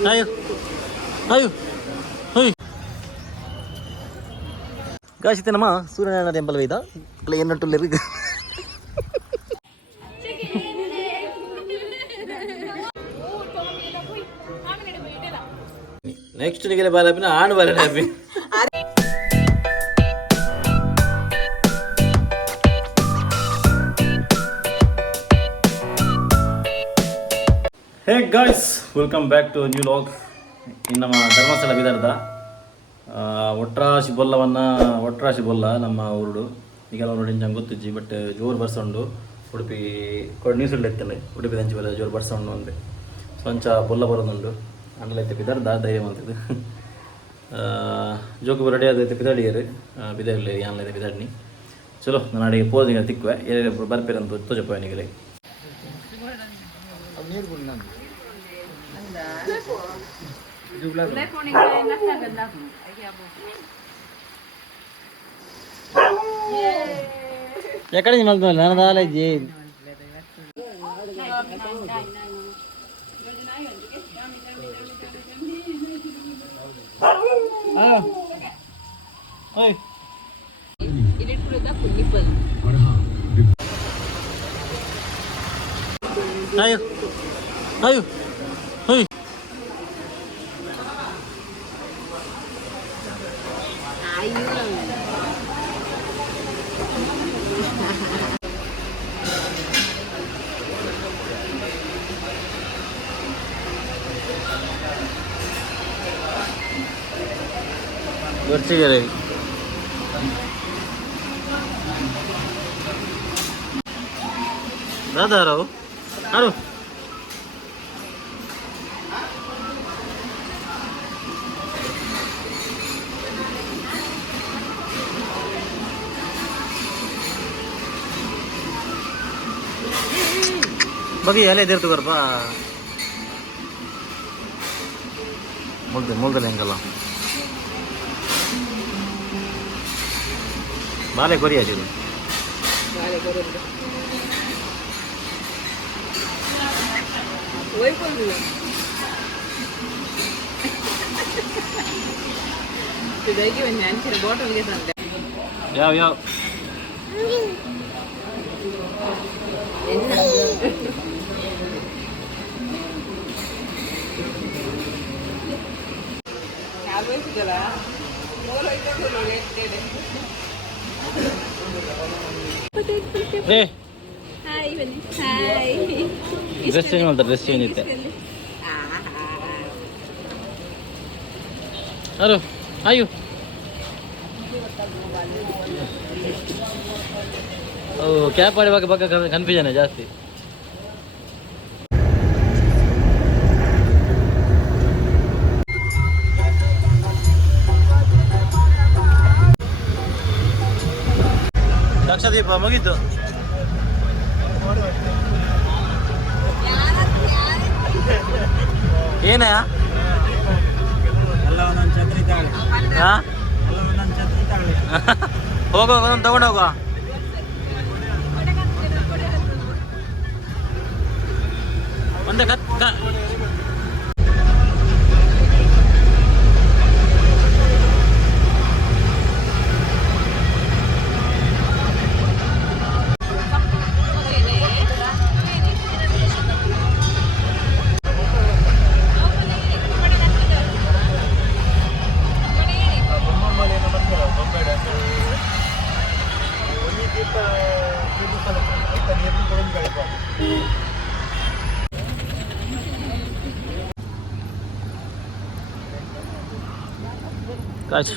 Ayo, ayo, ayo. Guys, itu nama Suryanaradha Temple Veda. Kalian nanti lirik. Next ni kira bala pina aanu bala nabi. Hey guys, welcome back to a new vlog. In ನಮ್ಮ ಧರ್ಮಸ್ಥಳ ಬಿದರ್ದ ಒಟ್ರಾಶಿ ಬೊಲ್ಲ ನಮ್ಮ ಊರುಡು ಈಗೆಲ್ಲ ನೋಡಿ ನಂಗೆ ಗೊತ್ತಿಜ್ಜಿ but ಜೋರು ಬರ್ಸೊಂಡು ಉಡುಪಿ ನೀಸುಳ್ಳು ಎತ್ತಲೆ ಉಡುಪಿ ದಂಚಿ ಬಲ್ಲ ಜೋರು ಬರ್ಸೊಂಡು ಅಂದೆ ಸ್ವಂಚ ಬೊಲ್ಲ ಬರೋದುಂಡು ಅಂಡಲೈತೆ ಬಿದರ್ದ ಧೈರ್ಯ ಮಾಡ್ತಿದ್ದು ಜೋಕು ರೆಡಿ ಆದೈತೆ ಬಿದಡಿಯರು ಬಿದರ್ಲಿ ಯಾನ್ಲೈತೆ ಬಿದಡ್ನಿ ಚಲೋ ನಾನು ಅಡಿಗೆ ಪೋಸಿಂಗ್ ತಿಕ್ಕುವೆ ಎಲ್ಲರೂ ಬರ್ಪೇರಂತ ತೋಜಪ್ಪ ಅವನಿಗೆ ఎక్కడ మళ్తుంది నన్నదాలేజీ ayo ayo ayo Bersih Nada rao. Aduh. Bagi ya leder tuh berapa? Mulde yang kalau. Balik Korea dulu. Balik Korea. Woi pun dulu. Sudah ini banyak cerita botol ke sana. Ya. Kalau itu jelas, kalau itu dulu deh. Hey. Hai, Bani. Hai. Dress change itte. Hello. Ayo. Oh, क्या पड़े बाकी confusion है जास्ती. ಲಕ್ಷದೀಪ ಮುಗೀತು ಏನ ಹೋಗೋ ಒಂದೊಂದು ತಗೊಂಡೋಗುವ ಒಂದೇ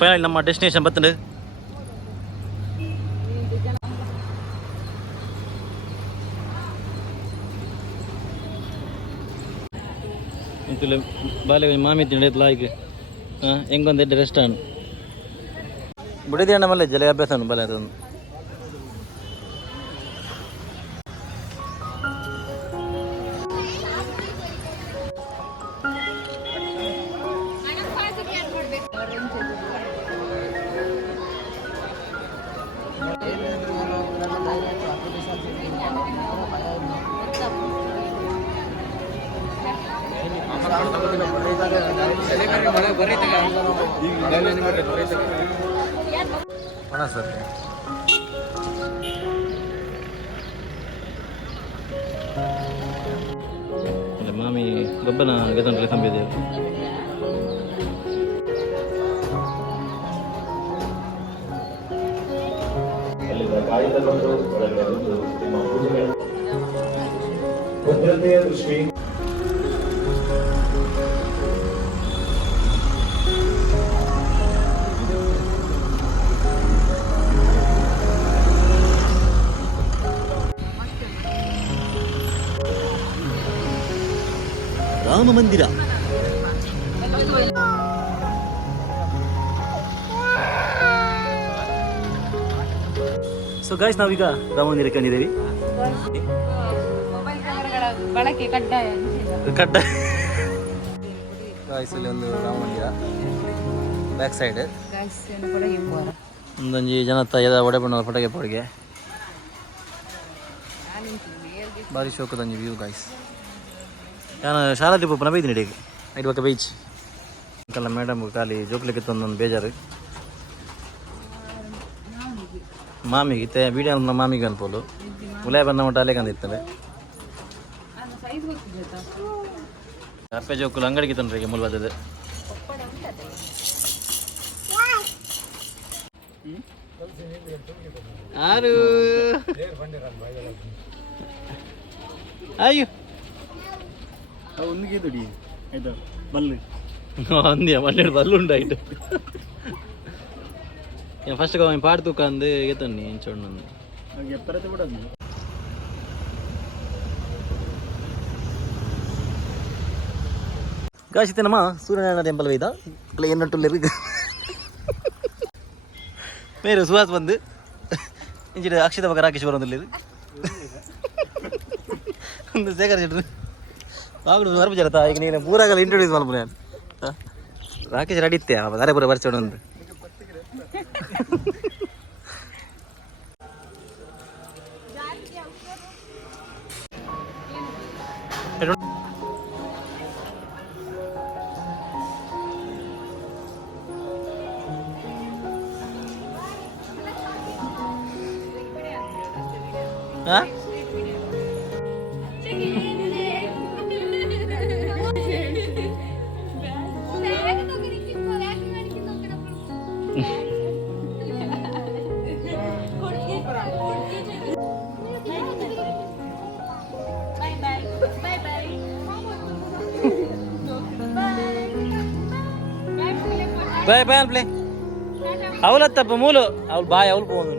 ಫೈನಲ್ ನಮ್ಮ ಡೆಸ್ಟಿನೇಷನ್ ಬರ್ತದೆ ಬಾಲೆ ಮಾಮಿ ತಿಂಡಿ ಲಾಯ್ಕ್ ಹೆಂಗೊಂದು ರೆಸ್ಟೋರೆಂಟ್ ಬಿಡಿದ ಮಲ್ಲ ಜಲ ಅಭ್ಯಾಸ ಬಲ ಅದೊಂದು ಸರ್ ಮಾಮಿ ಗೊಬ್ಬನ ಗದನ್ರೆ ತಂಬಿದ್ದೇವೆ ಭದ್ರತೆಯ ದೃಷ್ಟಿ ರಾಮ ಮಂದಿರ ಸೊ ಗಾಯ್ಸ್ ನಾವೀಗ ರಾಮ ಮಂದಿರಕ್ಕೆ ಬಂದಿದ್ದೇವೆ ಬಳಕೆ ಕಡ್ಡಾಯ ಗಾಯ್ಸ್ ಇಲ್ಲಿ ಒಂದು ರಾಮ ಮಂದಿರ ಬ್ಯಾಕ್ ಸೈಡ್ ಒಂದೊಂಜಿ ಜನತ್ತ ಎದ ಒಡೆ ಬಣ್ಣ ಪಟಕೆ ಪೊಡಿಗೆ ಭಾರಿ ಶೋಕದಂಜಿ ವ್ಯೂ ಗಾಯ್ಸ್ ನಾನು ಶಾಲಾ ಟ್ರಿಪ್ ಪುನಃ ಬೈದಿನಿ ಇಡೀ ಐದು ಪಕ್ಕ ಬೀಚ್ ಕಲ್ಲ ಮೇಡಮ್ ಖಾಲಿ ಜೋಕ್ಲಿಕ್ಕೆ ಒಂದೊಂದು ಬೇಜಾರು ಮಾಮಿಗೆ ಇತ್ತೆ ವೀಡಿಯೋ ನಮ್ಮ ಮಾಮಿಗೆ ಅನ್ಪೋಲು ಉಲಾಯ ಬಂದ ಮಟ್ಟ ಅಲ್ಲೇ ಕಂದಿರ್ತವೆ ಅಪ್ಪೆ ಜೋಕುಲು ಅಂಗಡಿಗೆ ತಂದ್ರಿಗೆ ಮೂಲವಾದದ್ದು ಆರು ಅಯ್ಯೋ ಒಂದಿಗೆ ದುಡಿ ಆಯ್ತಾ ಬಲ್ಲು ಅಂದ್ಯಾ ಮಣ್ಣೆಡು ಬಲ್ಲು ಉಂಟಾಯ್ತು ಫಸ್ಟ್ ಪಾಡು ತೂಕ ಅಂದು ಎತ್ತನ್ನಿ ಚೊಣ್ಣು ಎಪ್ಪರತ್ತೆ ಬಿಡೋದು ಕಾಶಿತೆ ನಮ್ಮ ಸೂರ್ಯನಾರಾಯಣ ಟೆಂಪಲ್ ವೈದ ಎನ್ನಟ್ಟುಳ್ಳಿರು ಬೇರೆ ಸುಹಾಸ್ ಬಂದು ಇಂಚಿನ ಅಕ್ಷಿತ ಪಕ್ಕ ರಾಕೇಶ್ ಬರೋದಿಲ್ಲ ಒಂದು ಶೇಖರ್ ಶೆಟ್ರು ಬಾಗುಡು ಹೊರಪು ಜರತ ಈಗ ನೀನು ಪೂರಾಗಲ್ಲ ಇಂಟ್ರೊಡ್ಯೂಸ್ ಮಾಡ್ಬೋದು ನಾನು ರಾಕೇಶ್ ಅಡಿತ್ತೆ ದಾರೆ ಪೂರ ಬರ್ಸೋಣ ಒಂದು ಬಾಯ್ ಬಾಯ್ ಪ್ಲೇ ಅವಲತ್ತಪ್ಪ ಮೂಲು ಅವ್ಳು ಬಾಯ್ ಅವಳು పోను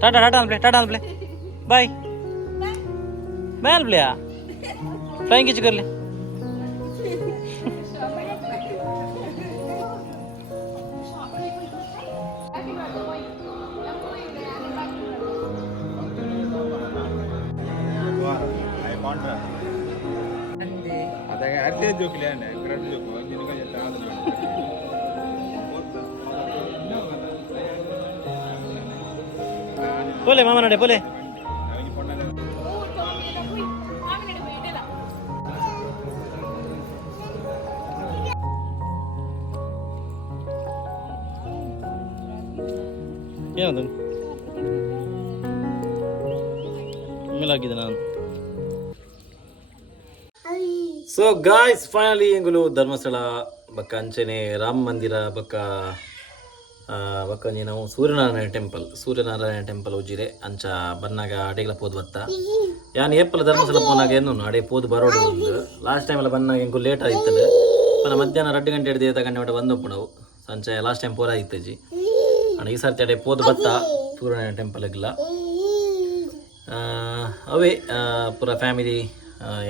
tata tata play tata play bye bye play flying kiss कर ले बोले मामा नडे बोले ಏನದು ಮಿಲಾಗಿದೆ ನಾನು ಸೊ ಗಾಯ್ಸ್ ಫೈನಲಿ ಎಂಗುಲು ಧರ್ಮಸ್ಥಳ ಬಕ್ಕ ಅಂಚನೆ ರಾಮ ಮಂದಿರ ಬಕ್ಕ ಬಕ್ಕಂಜಿ ನಾವು ಸೂರ್ಯನಾರಾಯಣ ಟೆಂಪಲ್ ಉಜ್ಜಿರೆ ಅಂಚ ಬನ್ನಾಗ ಅಡೆಗಳ ಪೋದು ಬತ್ತ ಯಾನ್ ಏಪಲ ಧರ್ಮಸ್ಥಳ ಪೋನಾಗ ಏನು ಅಡೆ ಪೋದು ಬರೋಡು ಲಾಸ್ಟ್ ಟೈಮ್ ಎಲ್ಲ ಬನ್ನಾಗ ಎಂಗು ಲೇಟ್ ಆಯ್ತದೆ ಪನ ಮಧ್ಯಾಹ್ನ 2 ಗಂಟೆ ಹಿಡಿದು 5 ಗಂಟೆ ಮಟ್ಟ ಬಂದಪ್ಪು ನಾವು ಸಂಚ ಲಾಸ್ಟ್ ಟೈಮ್ ಪೂರ ಆಯ್ತಜಿ ಅಣ್ಣ ಈ ಸರ್ತಿ ಅಡೆ ಪೋದು ಬತ್ತ ಸೂರ್ಯನಾರಾಯಣ ಟೆಂಪಲ್ಗೆಲ್ಲ ಅವೇ ಪೂರ ಫ್ಯಾಮಿಲಿ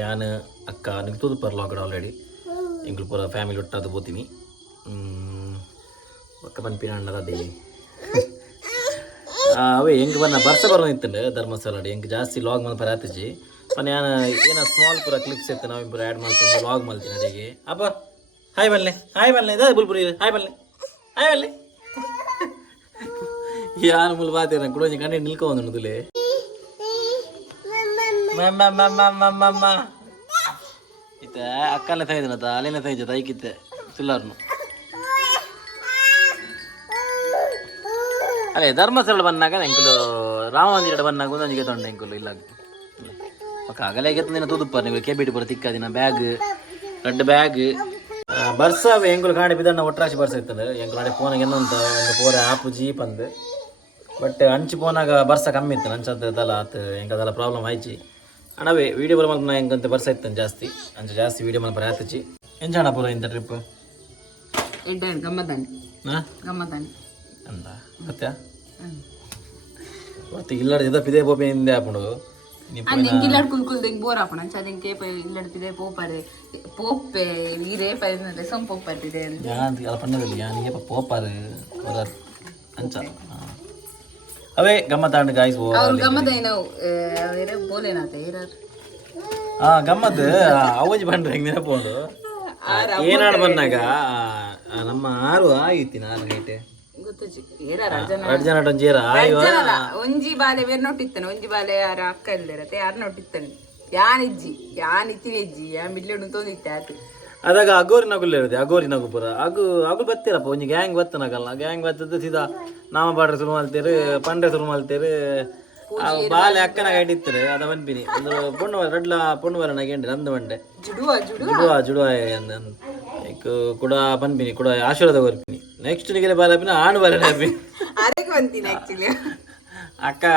ಯಾನ್ ಅಕ್ಕ ನಿಂಗೆ ತೂದು ಪರ್ಲಾಗಡೆ ಆಲ್ರೆಡಿ ಎಂಗಳು ಪೂರ ಫ್ಯಾಮಿಲಿ ಒಟ್ಟಾದ ಹೋತೀನಿ ಒಕ್ಕ ಪನ್ಪಿನ ಅಣ್ಣದೇ ಅವೇ ಹೆಂಗೆ ಬನ್ನ ಬರ್ಸ ಬರೋ ನಿಂತಂಡೆ ಧರ್ಮಸ್ಥಳ ಹೆಂಗೆ ಜಾಸ್ತಿ ಲಾಗ್ ಮಲ್ ಬರತ್ತಜಿ ಪನ್ ಯಾನ ಏನ ಸ್ಮಾಲ್ ಪೂರ ಕ್ಲಿಪ್ಸ್ ಇತ್ತು ನಾವು ಇಬ್ಬರು ಆ್ಯಡ್ ಮಾಡ್ಕೊಂಡು ಲಾಗ್ ಮಾಡ್ತೀನಿ ಅಡಿಗೆ ಅಪ್ಪ ಹಾಯ್ ಬಲ್ಲೆ ಇದ ಬುಲ್ಪುರಿ ಹಾಯ್ ಬಲ್ಲೆ ಯಾರು ಮುಲ್ ಬಾತೇನ ಕುಡೋಜಿ ಕಂಡು ನಿಲ್ಕೊ ಒಂದು ನುದುಲೆ ಇತ್ತೆ ಅಕ್ಕಲ್ಲ ತೈದಿನತ ಅಲ್ಲೇನೆ ತೈಜ ತೈಕಿತ್ತೆ ತುಲ್ಲಾರ್ನು ಅಲ್ಲೇ ಧರ್ಮಸ್ಥಳ ಬಂದಾಗ ಎಂಕುಲು ರಾಮ ಮಂದಿರ ಬಂದಾಗ ಒಂದೊಂದಿಗೆ ತೊಂಡೆ ಎಂಕುಲು ಇಲ್ಲ ಆಗಲೇ ಗೆತ್ತಿನ ತುದುಪ್ಪ ನೀವು ಕೆಬಿಟಿ ಬರೋ ತಿಕ್ಕದಿನ ಬ್ಯಾಗ್ ರೆಡ್ ಬ್ಯಾಗ್ ಬರ್ಸವೆ ಎಂಕುಲು ಕಾಣಿ ಬಿದ್ದಣ್ಣ ಒಟ್ರಾಶಿ ಬರ್ಸ ಇರ್ತದೆ ಎಂಕುಲು ಅಡೆ ಫೋನಾಗ ಏನಂತ ಒಂದು ಪೋರ ಆಪು ಜೀಪ್ ಅಂದು ಬಟ್ ಅಂಚಿ ಫೋನಾಗ ಬರ್ಸ ಕಮ್ಮಿ ಇತ್ತು ಅಂಚದ್ದಲ್ಲ ಆತು ಎಂಕದೆಲ್ಲ ಪ್ರಾಬ್ಲಮ್ ಆಯ್ಚಿ ಅಣ್ಣವೇ ವೀಡಿಯೋ ಬರ ಮಲ್ಪ ನಾ ಹೆಂಗಂತ ಬರ್ಸ ಇತ್ತಾನೆ ಜಾಸ್ತಿ ಅಂಚೆ ಜಾಸ್ತಿ ವೀಡಿಯೋ ಮಲ್ಪ ಆಯ್ತಚ್ಚಿ ಎಂಜಾಣ ಪೂರ ಇಂಥ ಟ್ರಿಪ್ ಗಮ್ಮತ್ತಾನೆ ಹಾಂ ಗಮ್ಮತ್ತಾನೆ ಅಂದ ಮತ್ತೆ ಒತ್ತು ಇಲ್ಲಡ ಇದ ಪಿದೆ ಪೋಪೆ ಹಿಂದೆ ಹಾಕೊಂಡು ಇಲ್ಲಡ್ ಕುಲ್ಕುಲ್ ದೆಂಗ್ ಬೋರ್ ಹಾಪಣ ಚದಿಂಗೆ ಇಲ್ಲಡ್ ಪಿದೆ ಪೋಪಾರೆ ಪೋಪ್ಪೆ ನೀರೇ ಪರಿನದೆ ಸಂಪೋಪ್ಪಟ್ಟಿದೆ ಯಾನ್ ಅಲ್ಲ ಪಣ್ಣದಲ್ಲಿ ಯಾನಿಗೆ ಪೋಪಾರು ಹೊರರ್ ಅಂಚ ಅವೇ ಗಮ್ಮತ್ತಾಂಡ್ ಗಾಯ್ಸ್ ಅವ್ರು ಗಮ್ಮತ್ತೇನೋ ಅವರೇ ಬೋಲೇನಾತ ಏರಾರ್ ಗಮ್ಮತ್ ಅವಜಿ ಬಂಡ್ರೆ ಹೆಂಗೆ ನೆನಪೋದು ಏನಾಡು ಬಂದಾಗ ನಮ್ಮ ಆರು ಆಗಿತ್ತಿ ನಾನು ಗೈಟೆ ಗೊತ್ತಜ್ಜಿ ಏರಾರ ಅರ್ಜನ ಜೇರ ಒಂಜಿ ಬಾಲೆ ಬೇರೆ ನೋಟಿತ್ತಾನೆ ಒಂಜಿ ಬಾಲೆ ಯಾರ ಅಕ್ಕ ಇಲ್ದಿರತ್ತೆ ಯಾರು ನೋಟಿತ್ತಾನೆ ಯಾನಿಜ್ಜಿ ಯಾನಿತ್ತಿನೆಜ್ಜಿ ಯಾ ಮಿಡ್ಲೆಡು ತೊಂದಿತ್ತೆ ಆತು ಅದಾಗ ಅಗೋರಿ ನಗುಲ್ ಇರುತ್ತೆ ಅಗೋರಿ ನಗು ಪುರ ಅಗು ಬತ್ತಿರಪ್ಪ ಒಂಜಿ ಗ್ಯಾಂಗ್ ಬತ್ತನಗಲ್ಲ ಗ್ಯಾಂಗ್ ಬತ್ತದ ಸೀದಾ ನಾಮ ಬಾಡ್ರೆ ಶುರು ಮಾಡ್ತೇರು ಪಂಡ್ರೆ ಶುರು ಮಾಡ್ತೇರು ಬಾಲೆ ಅಕ್ಕನ ಗೈಡ್ ಇತ್ತರು ಅದ ಬಂದ್ಬಿನಿ ಅಂದ್ರೆ ಪೊಣ್ಣು ರೆಡ್ಲ ಪೊಣ್ಣು ಬರ ನಗೇಂಡಿ ನಂದು ಬಂಡೆ ಜುಡುವ ಕೂಡ ಬಂದ್ಬಿನಿ ಕೂಡ ಆಶೀರ್ವಾದ ಬರ್ತೀನಿ ನೆಕ್ಸ್ಟ್ ನಿಗಲೆ ಬಾಲ ಹಾಪಿನ ಆಣು ಬಾಲ ಹಾಪಿ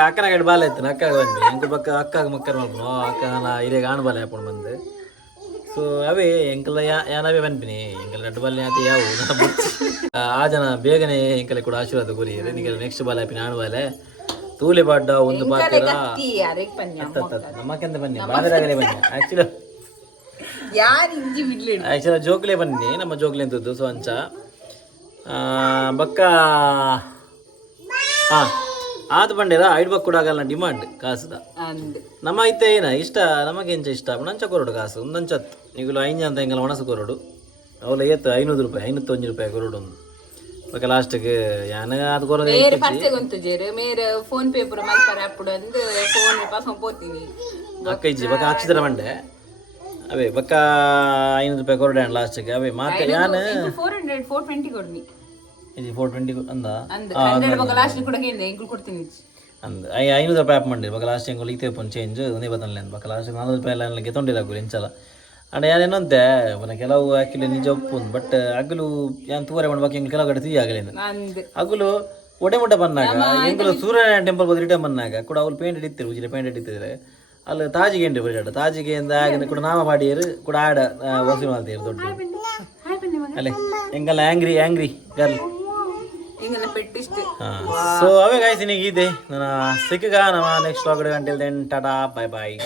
ಅಕ್ಕನ ಗೈಡ್ ಬಾಲ ಇತ್ತು ಅಕ್ಕಾಗ ಬಂದ್ಬಿನಿ ಎಂಕು ಪಕ್ಕ ಅಕ್ಕಾಗ ಮಕ್ಕಳ ಮಾಡ್ಬಿಡು ಅಕ್ಕ ನಾನು ಹಿರಿಯಾಗ ಆಣು ಬಾಲ ಹಾಕೊಂಡು ಬಂದೆ ಸೊ ಅವೇ ಎಂಕಲ್ಲ ಯಾನವೇ ಬಂದ್ಬಿನಿ ಎಂಕಲ್ ರೆಡ್ ಬಾಲ್ ಆತ ಯಾವ ಆ ಜನ ಬೇಗನೆ ಎಂಕಲೆ ಕೂಡ ಆಶೀರ್ವಾದ ಕೋರಿ ನಿಗಲೆ ನೆಕ್ಸ್ಟ್ ಬಾಲ ಹಾಪಿನ ಆಣು ಬಾಲೆ ತೂಲೆ ಬಾಡ್ಡ ಒಂದು ಪಾತ್ರ ನಮ್ಮಕ್ಕೆಂತ ಬನ್ನಿ ಬಾದರಾಗಲೇ ಬನ್ನಿ ಆಕ್ಚುಲಿ ಜೋಕ್ಲೆ ಬನ್ನಿ ನಮ್ಮ ಜೋಕ್ಲೆ ಅಂತದ್ದು ಸೊ ಅಂಚ ಬಕ್ಕ ಆದ ಬಂಡೇರ ಐಡ್ ಬಕ್ ಕೂಡ ಆಗಲ್ಲ ಡಿಮಾಂಡ್ ಕಾಸುದ ನಮ್ಮ ಐತೆ ಏನ ಇಷ್ಟ ನಮಗೆ ಎಂಚ ಇಷ್ಟ ನಂಚ ಕೊರಡು ಕಾಸು ಒಂದಂಚತ್ ಈಗಲೂ ಐಂಜ ಅಂತ ಹಿಂಗೆಲ್ಲ ಒಣಸು ಕೊರಡು ಅವಳ ಏತ್ 500 ರೂಪಾಯಿ 501 ರೂಪಾಯಿ ಕೊರಡು ಒಂದು ಬಕ್ಕ ಲಾಸ್ಟ್ಗೆ ಯಾನ ಅದು ಕೊರೋದು ಫೋನ್ ಪೇ ಪೂರ ಮಲ್ಪರ ಅప్పుడు ಅಂದು ಫೋನ್ ಪಾಸ್ ಹೋಗ್ತೀನಿ ಅಕ್ಕ ಇಜ್ಜಿ ಬಕ್ಕ ಹಚ್ಚಿದ್ರ ಮಂಡೆ ಅವೇ ಬಕ್ಕ 500 ರೂಪಾಯಿ ಕೊರಡೆ ಲಾಸ್ಟ್ಗೆ ಅವೇ ಮಾತೆ ಯಾನ 420 ಕೊಡ್ನಿ ಇದು 420 ಅಂದ 100 ಬಕ್ಕ ಲಾಸ್ಟ್ ಕೂಡ ಕೇಳಿದೆ ಇಂಕ್ಲು ಕೊಡ್ತೀನಿ ಅಂದ 500 ರೂಪಾಯಿ ಆಪ್ ಮಾಡಿ ಬಕ್ಕ ಲಾಸ್ಟ್ ಎಂಗಳು ಇತ್ತೆ ಪೊನ್ ಚೇಂಜ್ ಒಂದೇ ಬದಲೇ ಬಕ್ಕ ಲಾಸ್ಟ್ 400 ರೂಪಾಯಿ ಎಲ್ಲ ಗೆತ್ತೊಂಡಿಲ್ಲ ಗುರಿ ಇಂಚಲ್ಲ ಅಂಡ್ ಯಾನೇನಂತೆ ಅವನ ಕೆಲವು ಆಕ್ಚುಲಿ ನಿಜ ಒಪ್ಪುಂದು ಬಟ್ ಅಗಲು ಯಾನ್ ತೂರೆ ಮಾಡ್ಬೇಕು ಹೆಂಗೆ ಕೆಲವು ಕಡೆ ಆಗಲಿಂದ ಅಗಲು ಒಡೆ ಮುಟ್ಟ ಬಂದಾಗ ಎಂಗಳು ಸೂರ್ಯನಾರಾಯಣ ಟೆಂಪಲ್ ಬಂದು ರಿಟರ್ನ್ ಬಂದಾಗ ಕೂಡ ಅವ್ರು ಪೇಂಟ್ ಹಿಡಿತಿರು ಉಜಿರೆ ಪೇಂಟ್ ಹಿಡಿತಿದ್ರೆ ಅಲ್ಲಿ ತಾಜಿಗೆ ಏನ್ರಿ ಬರೀ ತಾಜಿಗೆ ಆಗ ಕೂಡ ನಾಮ ಪಾಡಿಯರು ಕೂಡ ಆಡ ವಸೂಲು ಮಾಡ್ತೀರು ದೊಡ್ಡ ಅಲ್ಲೇ ಹೆಂಗಲ್ಲ ಆಂಗ್ರಿ ಗರ್ಲ್ ಸೊ ಅವೇ ಗಾಯ್ಸ್ ನಿನಗೆ ಇದೆ ನನ್ನ ಸಿಕ್ಕ ನಮ್ಮ ನೆಕ್ಸ್ಟ್ ವ್ಲಾಗ್ ಗಂಟೆ ಟಾಟಾ ಬೈ ಬಾಯ್